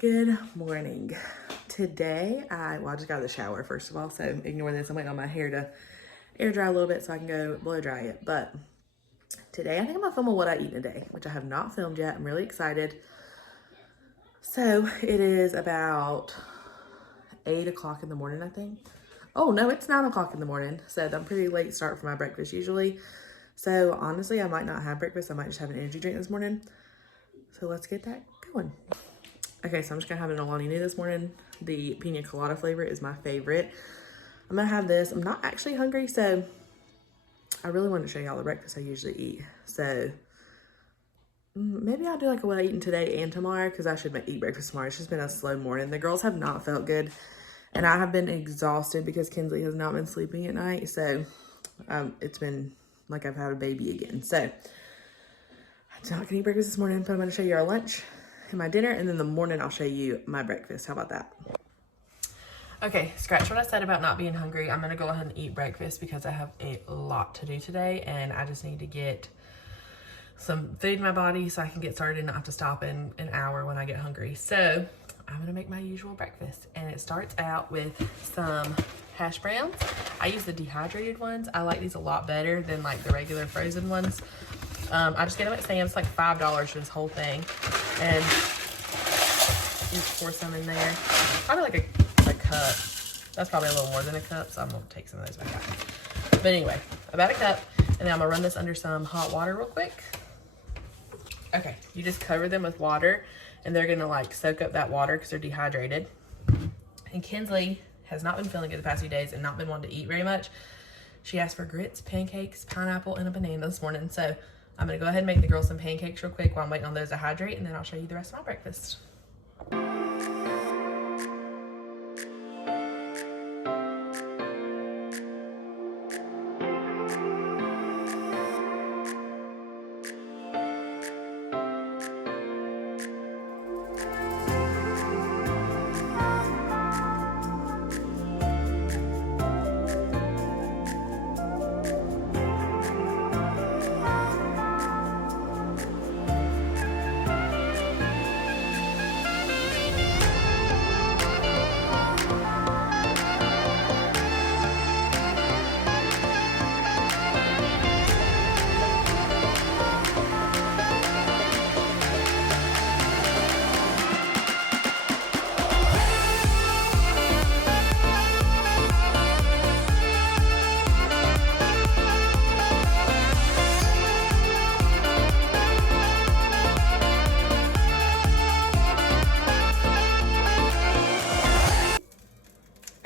Good morning. Today, I just got out of the shower, first of all, so ignore this. I'm waiting on my hair to air dry a little bit so I can go blow dry it. But today, I think I'm gonna film a what I eat in a day, which I have not filmed yet. I'm really excited. So it is about 8 o'clock in the morning, I think. Oh no, it's 9 o'clock in the morning. So I'm pretty late start for my breakfast usually. So honestly, I might not have breakfast. I might just have an energy drink this morning. So let's get that going. Okay, so I'm just gonna have an Alani Nu this morning. The pina colada flavor is my favorite. I'm gonna have this. I'm not actually hungry, so I really wanted to show y'all the breakfast I usually eat. So maybe I'll do like a what I eating today and tomorrow, because I should eat breakfast tomorrow. It's just been a slow morning. The girls have not felt good, and I have been exhausted because Kinsley has not been sleeping at night. So it's been like I've had a baby again. So I'm not gonna eat breakfast this morning, but I'm gonna show you our lunch and my dinner, and then in the morning I'll show you my breakfast. How about that? Okay, scratch what I said about not being hungry. I'm gonna go ahead and eat breakfast because I have a lot to do today, and I just need to get some food in my body so I can get started and not have to stop in an hour when I get hungry. So I'm gonna make my usual breakfast, and it starts out with some hash browns. I use the dehydrated ones. I like these a lot better than like the regular frozen ones. I just get them at Sam's, like $5 for this whole thing. And just pour some in there. Probably like a cup. That's probably a little more than a cup, so I'm gonna take some of those back out. But anyway, about a cup. And then I'm gonna run this under some hot water real quick. Okay, you just cover them with water, and they're gonna like soak up that water because they're dehydrated. And Kinsley has not been feeling good the past few days and not been wanting to eat very much. She asked for grits, pancakes, pineapple, and a banana this morning. So I'm gonna go ahead and make the girls some pancakes real quick while I'm waiting on those to hydrate, and then I'll show you the rest of my breakfast.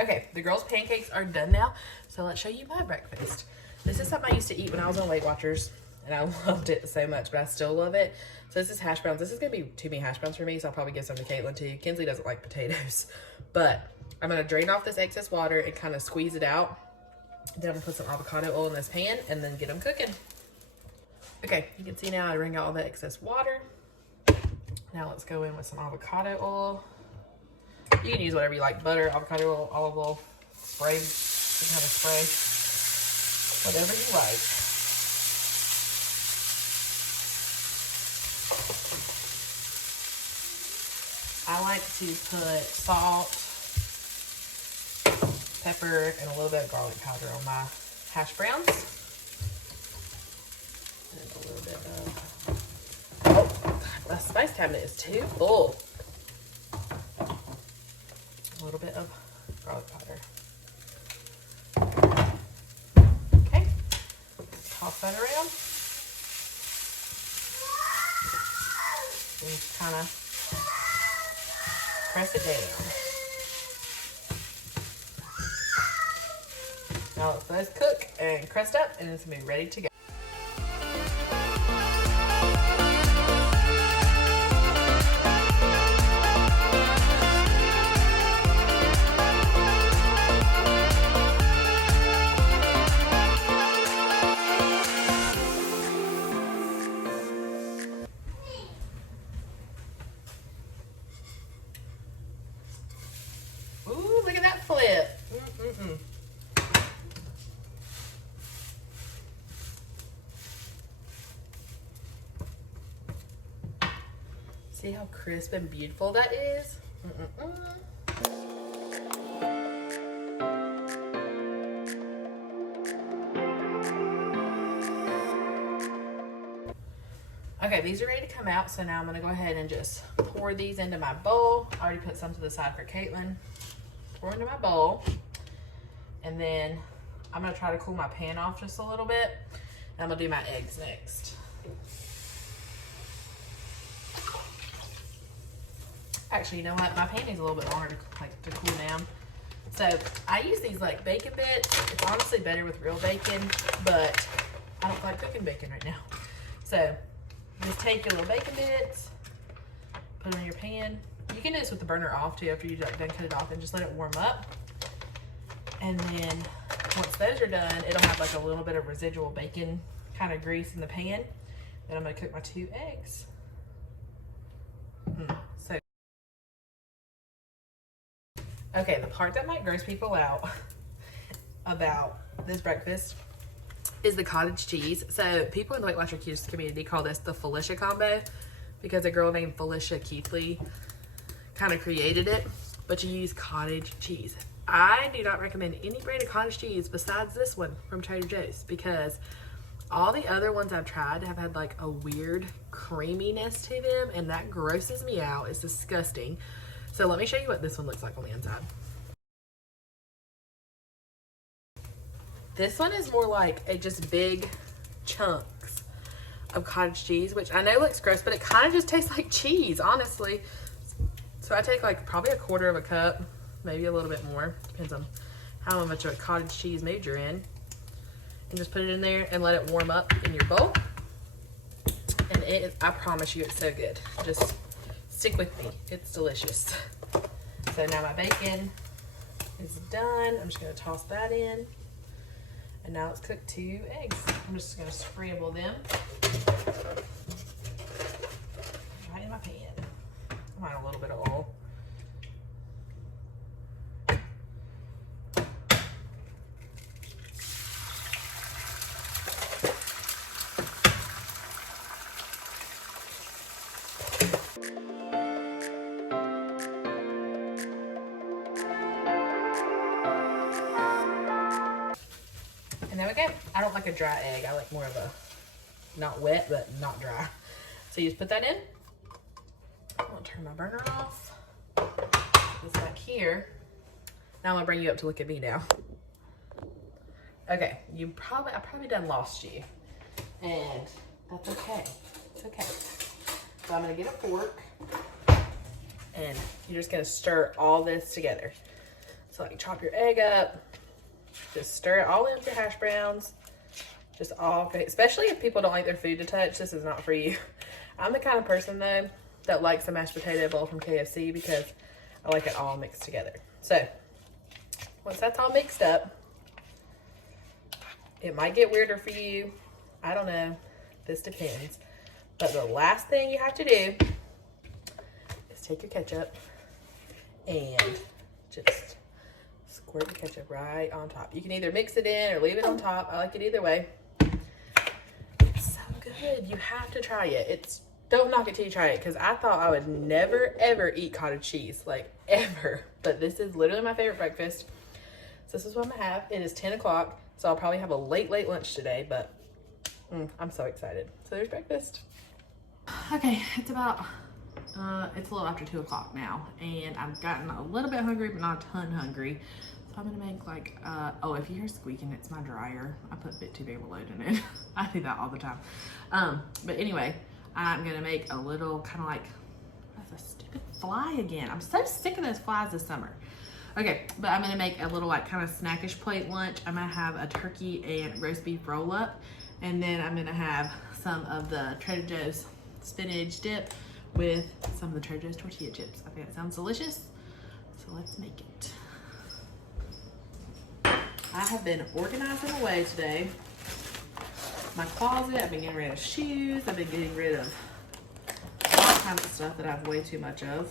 Okay, the girls' pancakes are done now, so let's show you my breakfast. This is something I used to eat when I was on Weight Watchers, and I loved it so much, but I still love it. So this is hash browns. This is gonna be too many hash browns for me, so I'll probably give some to Caitlin too. Kinsley doesn't like potatoes, but I'm gonna drain off this excess water and kind of squeeze it out. Then I'm gonna put some avocado oil in this pan and then get them cooking. Okay, you can see now I wring out all the excess water. Now let's go in with some avocado oil. You can use whatever you like, butter, avocado oil, olive oil, spray, some kind of spray, whatever you like. I like to put salt, pepper, and a little bit of garlic powder on my hash browns. And a little bit of, oh, my spice cabinet is too full. A little bit of garlic powder. Okay, toss that around. And just kind of press it down. Now let those cook and crust up, and it's gonna be ready to go. Ooh, look at that flip. See how crisp and beautiful that is? Okay, these are ready to come out, so now I'm gonna go ahead and just pour these into my bowl. I already put some to the side for Caitlin. Pour into my bowl, and then I'm gonna try to cool my pan off just a little bit, and I'm gonna do my eggs next. Actually, you know what? My pan needs a little bit longer to cool down. So I use these like bacon bits. It's honestly better with real bacon, but I don't like cooking bacon right now. So just take your little bacon bits, put them in your pan. You can do this with the burner off too after you done cut it off, and just let it warm up. And then once those are done, it'll have like a little bit of residual bacon kind of grease in the pan. Then I'm gonna cook my 2 eggs. So, okay, the part that might gross people out about this breakfast is the cottage cheese. So people in the Weight Watchers community call this the Felicia combo because a girl named Felicia Keithley kind of created it, but you use cottage cheese. I do not recommend any brand of cottage cheese besides this one from Trader Joe's, because all the other ones I've tried have had like a weird creaminess to them, and that grosses me out. It's disgusting. So let me show you what this one looks like on the inside. This one is more like just big chunks of cottage cheese, which I know looks gross, but it kind of just tastes like cheese, honestly. So I take like probably a 1/4 of a cup, maybe a little bit more, depends on how much of a cottage cheese mood you're in, and just put it in there and let it warm up in your bowl. And I promise you, it's so good. Just stick with me, it's delicious. So now my bacon is done. I'm just gonna toss that in. And now let's cook 2 eggs. I'm just gonna scramble them right in my pan. I want a little bit of oil. And there we go. I don't like a dry egg. I like more of a, not wet, but not dry. So you just put that in. I'm gonna turn my burner off. This back here. Now I'm gonna bring you up to look at me now. Okay, I probably done lost you. And that's okay. It's okay. So I'm gonna get a fork, and you're just gonna stir all this together. So like chop your egg up, just stir it all in with your hash browns. Just all, especially if people don't like their food to touch, this is not for you. I'm the kind of person though that likes a mashed potato bowl from KFC because I like it all mixed together. So once that's all mixed up, it might get weirder for you. I don't know, this depends. But the last thing you have to do is take your ketchup and just squirt the ketchup right on top. You can either mix it in or leave it on top. I like it either way. It's so good. You have to try it. Don't knock it till you try it, because I thought I would never ever eat cottage cheese, like ever. But this is literally my favorite breakfast. So this is what I'm gonna have. It is 10 o'clock, so I'll probably have a late lunch today, but I'm so excited. So there's breakfast. Okay, it's about it's a little after 2 o'clock now, and I've gotten a little bit hungry, but not a ton hungry. So I'm gonna make like, oh, if you hear squeaking, it's my dryer. I put a bit too big of a load in it. I do that all the time. But anyway, I'm gonna make a little kind of like, that's a stupid fly again. I'm so sick of those flies this summer. Okay, but I'm gonna make a little like kind of snackish plate lunch. I'm gonna have a turkey and roast beef roll up, and then I'm gonna have some of the Trader Joe's spinach dip with some of the Trader Joe's tortilla chips. I think it sounds delicious, so let's make it. I have been organizing away today. My closet, I've been getting rid of shoes, I've been getting rid of all kinds of stuff that I have way too much of,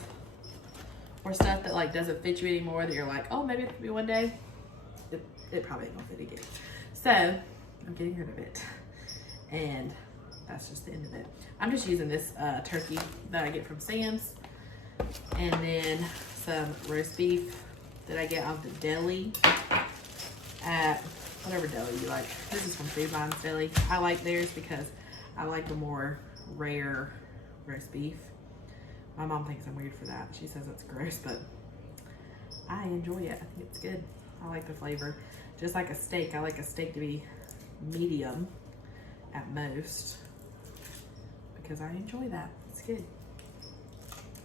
or stuff that like doesn't fit you anymore that you're like, oh, maybe it'll be one day. It probably ain't gonna fit again. So I'm getting rid of it, and that's just the end of it. I'm just using this turkey that I get from Sam's, and then some roast beef that I get off the deli at whatever deli you like. This is from Food Lines Deli. I like theirs because I like the more rare roast beef. My mom thinks I'm weird for that. She says it's gross, but I enjoy it. I think it's good. I like the flavor. Just like a steak, I like a steak to be medium at most because I enjoy that. It's good.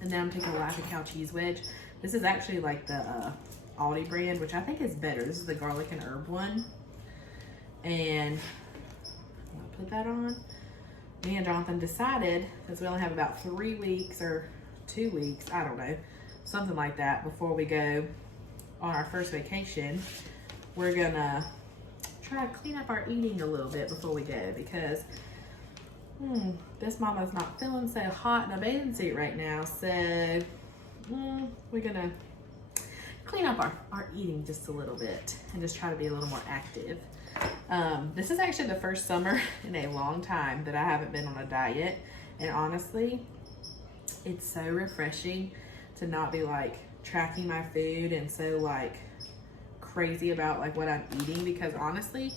And then I'm taking a Laughing Cow cheese wedge. This is actually like the Aldi brand, which I think is better. This is the garlic and herb one. And I'll put that on. Me and Jonathan decided, because we only have about 3 weeks or 2 weeks, I don't know, something like that, before we go on our first vacation, we're gonna try to clean up our eating a little bit before we go, because this mama's not feeling so hot in a bathing suit right now. So we're gonna clean up our eating just a little bit and just try to be a little more active. This is actually the first summer in a long time that I haven't been on a diet, and honestly, it's so refreshing to not be like tracking my food and so like crazy about like what I'm eating, because honestly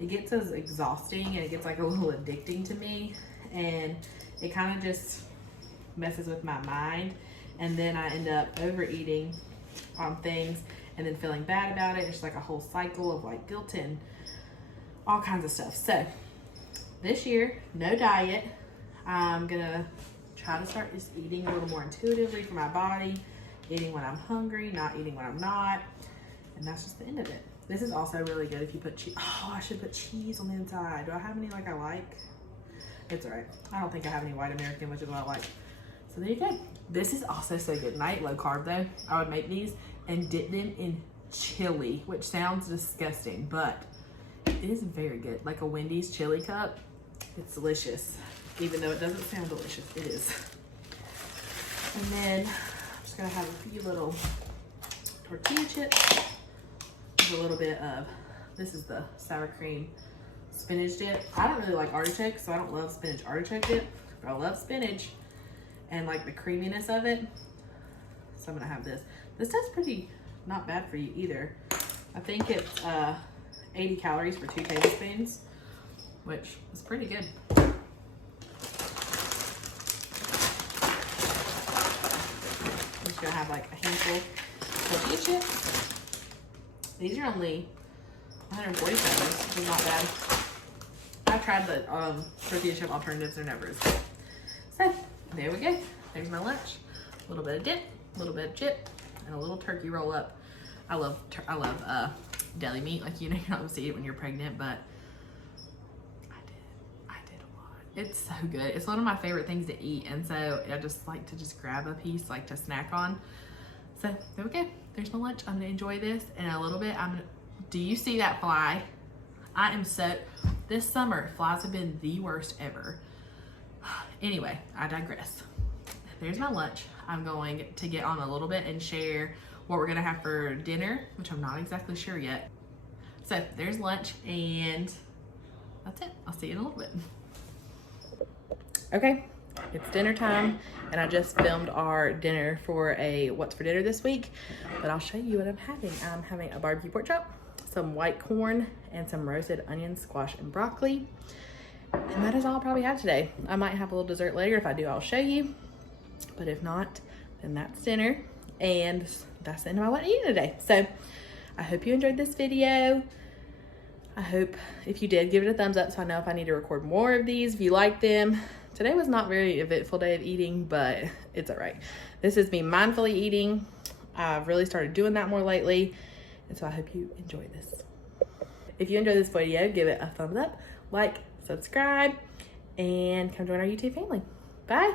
it gets as exhausting and it gets like a little addicting to me, and it kind of just messes with my mind, and then I end up overeating on things and then feeling bad about it. It's just like a whole cycle of like guilt and all kinds of stuff. So this year, no diet. I'm gonna try to start just eating a little more intuitively for my body, eating when I'm hungry, not eating when I'm not, and that's just the end of it. This is also really good if you put cheese. Oh, I should put cheese on the inside. Do I have any like I like? It's all right. I don't think I have any white American, which is what I like. So there you go. This is also so good. And I eat low carb though. I would make these and dip them in chili, which sounds disgusting, but it is very good. Like a Wendy's chili cup. It's delicious. Even though it doesn't sound delicious, it is. And then I'm just gonna have a few little tortilla chips. With a little bit of, this is the sour cream spinach dip. I don't really like artichoke, so I don't love spinach artichoke dip, but I love spinach and like the creaminess of it. So I'm gonna have this. This does pretty not bad for you either. I think it's 80 calories for 2 tablespoons, which is pretty good. I'm just gonna have like a handful of tortilla chips. These are only 140 calories, which is not bad. I've tried the tortilla chip alternatives, they're never as good. So there we go. There's my lunch. A little bit of dip, a little bit of chip, and a little turkey roll up. I love deli meat. Like, you know, you're not supposed to eat it when you're pregnant, but I did a lot. It's so good. It's one of my favorite things to eat, and so I just like to just grab a piece like to snack on. So there we go. There's my lunch. I'm gonna enjoy this in a little bit. Do you see that fly? I am so, this summer, flies have been the worst ever. Anyway, I digress. There's my lunch. I'm going to get on a little bit and share what we're gonna have for dinner, which I'm not exactly sure yet. So there's lunch, and that's it. I'll see you in a little bit. Okay, it's dinner time, and I just filmed our dinner for a what's for dinner this week, but I'll show you what I'm having. I'm having a barbecue pork chop, some white corn, and some roasted onions, squash, and broccoli. And that is all I'll probably have today. I might have a little dessert later. If I do, I'll show you. But if not, then that's dinner. And that's the end of my what I'm eating today. So I hope you enjoyed this video. I hope if you did, give it a thumbs up so I know if I need to record more of these, if you like them. Today was not very eventful day of eating, but it's all right. This is me mindfully eating. I've really started doing that more lately. And so I hope you enjoy this. If you enjoyed this video, give it a thumbs up, like, subscribe, and come join our YouTube family. Bye.